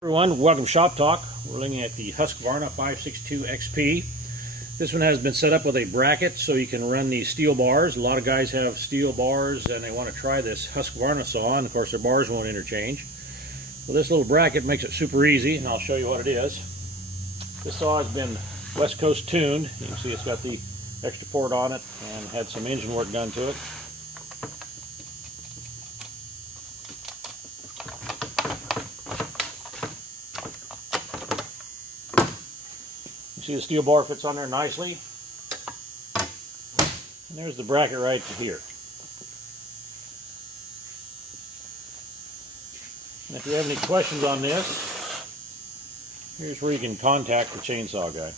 Everyone, welcome to Shop Talk. We're looking at the Husqvarna 562 XP. This one has been set up with a bracket so you can run these steel bars. A lot of guys have steel bars and they want to try this Husqvarna saw, and of course their bars won't interchange. Well, this little bracket makes it super easy, and I'll show you what it is. This saw has been West Coast tuned. You can see it's got the extra port on it and had some engine work done to it. See, the steel bar fits on there nicely. And there's the bracket right here. And if you have any questions on this, here's where you can contact the chainsaw guy.